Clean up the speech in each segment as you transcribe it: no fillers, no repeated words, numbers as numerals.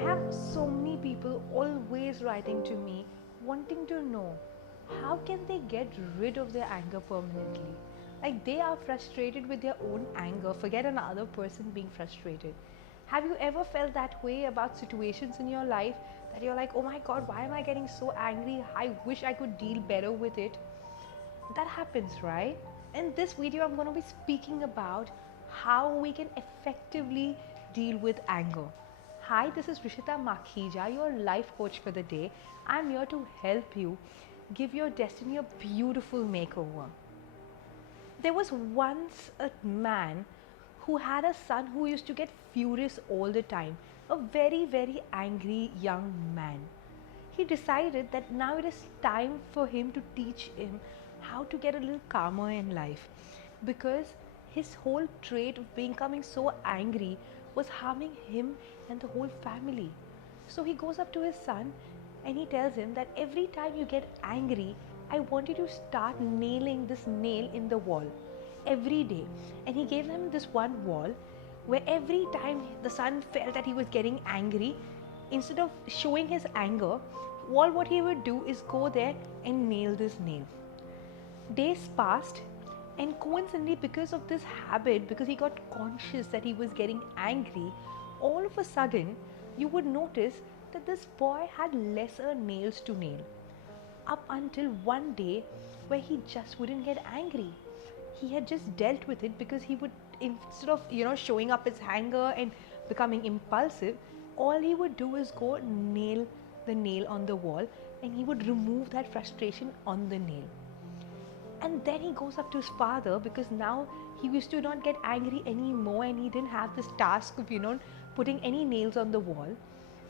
I have so many people always writing to me wanting to know how can they get rid of their anger permanently. Like they are frustrated with their own anger, forget another person being frustrated. Have you ever felt that way about situations in your life that you're like, oh my god, why am I getting so angry? I wish I could deal better with it. That happens, right? In this video, I'm going to be speaking about how we can effectively deal with anger. Hi, this is Rishita Makhija, your life coach for the day. I'm here to help you give your destiny a beautiful makeover. There was once a man who had a son who used to get furious all the time, a very, very angry young man. He decided that now it is time for him to teach him how to get a little calmer in life because his whole trait of becoming so angry was harming him and the whole family. So he goes up to his son and he tells him that every time you get angry, I want you to start nailing this nail in the wall every day. And he gave him this one wall where every time the son felt that he was getting angry, instead of showing his anger, all what he would do is go there and nail this nail. Days passed, and coincidentally, because of this habit, because he got conscious that he was getting angry, all of a sudden you would notice that this boy had lesser nails to nail. Up until one day where he just wouldn't get angry. He had just dealt with it because he would, instead of showing up his anger and becoming impulsive, all he would do is go nail the nail on the wall and he would remove that frustration on the nail. And then he goes up to his father because now he used to not get angry anymore and he didn't have this task of putting any nails on the wall.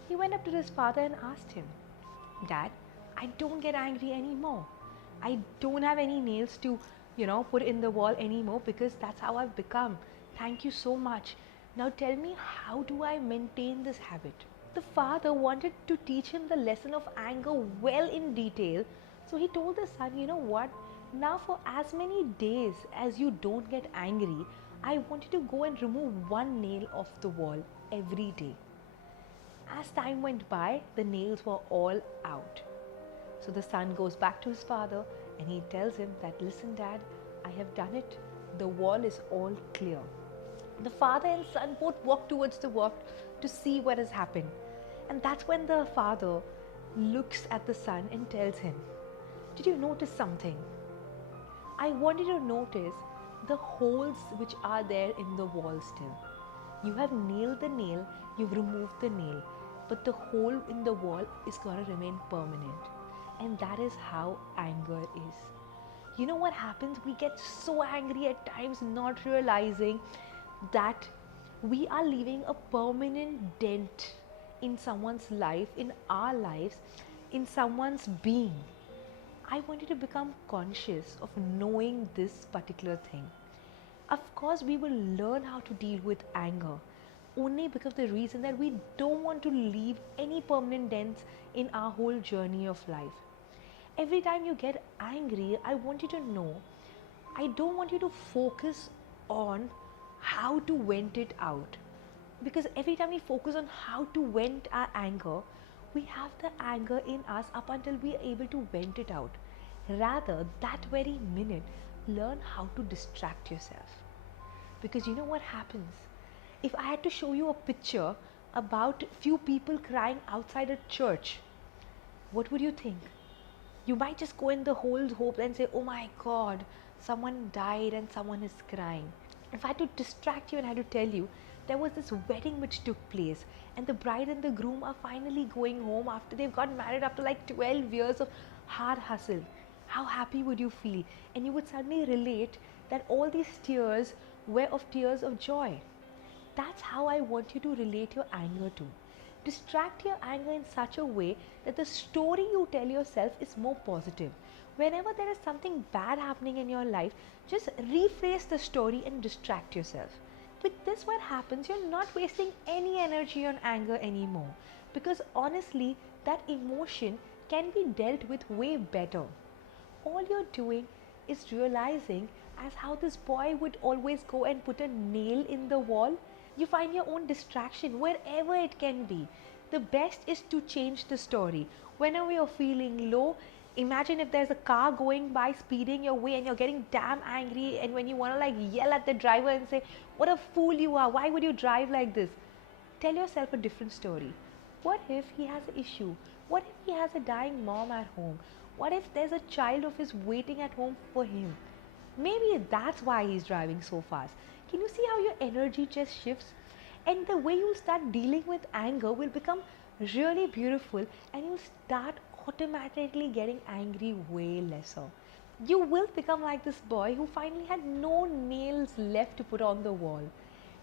He went up to his father and asked him, Dad, I don't get angry anymore. I don't have any nails to put in the wall anymore because that's how I've become. Thank you so much. Now tell me, how do I maintain this habit? The father wanted to teach him the lesson of anger well in detail. So he told the son, you know what? Now for as many days as you don't get angry, I want you to go and remove one nail off the wall every day. As time went by, the nails were all out. So the son goes back to his father and he tells him that, listen dad, I have done it. The wall is all clear. The father and son both walk towards the wall to see what has happened. And that's when the father looks at the son and tells him, did you notice something? I want you to notice the holes which are there in the wall still. You have nailed the nail, you've removed the nail, but the hole in the wall is going to remain permanent. And that is how anger is. You know what happens? We get so angry at times, not realizing that we are leaving a permanent dent in someone's life, in our lives, in someone's being. I want you to become conscious of knowing this particular thing. Of course, we will learn how to deal with anger only because of the reason that we don't want to leave any permanent dents in our whole journey of life. Every time you get angry, I want you to know, I don't want you to focus on how to vent it out. Because every time we focus on how to vent our anger, we have the anger in us up until we are able to vent it out. Rather, that very minute, learn how to distract yourself. Because you know what happens? If I had to show you a picture about few people crying outside a church, what would you think? You might just go in the whole hope and say, oh my god, someone died and someone is crying. If I had to distract you and I had to tell you, there was this wedding which took place and the bride and the groom are finally going home after they've got married after like 12 years of hard hustle. How happy would you feel? And you would suddenly relate that all these tears were of tears of joy. That's how I want you to relate your anger to. Distract your anger in such a way that the story you tell yourself is more positive. Whenever there is something bad happening in your life, just rephrase the story and distract yourself. With this, what happens, you're not wasting any energy on anger anymore, because honestly, that emotion can be dealt with way better. All you're doing is realizing as how this boy would always go and put a nail in the wall. You find your own distraction wherever it can be. The best is to change the story. Whenever you're feeling low, imagine if there's a car going by speeding your way and you're getting damn angry, and when you want to like yell at the driver and say, what a fool you are, why would you drive like this? Tell yourself a different story. What if he has an issue? What if he has a dying mom at home? What if there's a child of his waiting at home for him? Maybe that's why he's driving so fast. Can you see how your energy just shifts? And the way you start dealing with anger will become really beautiful, and you'll start automatically getting angry way lesser. You will become like this boy who finally had no nails left to put on the wall.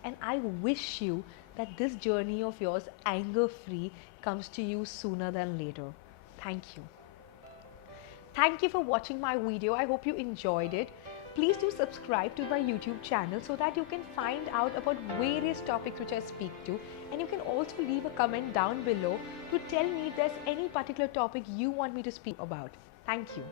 And I wish you that this journey of yours, anger free, comes to you sooner than later. Thank you. Thank you for watching my video. I hope you enjoyed it. Please do subscribe to my YouTube channel so that you can find out about various topics which I speak to, and you can also leave a comment down below to tell me if there's any particular topic you want me to speak about. Thank you.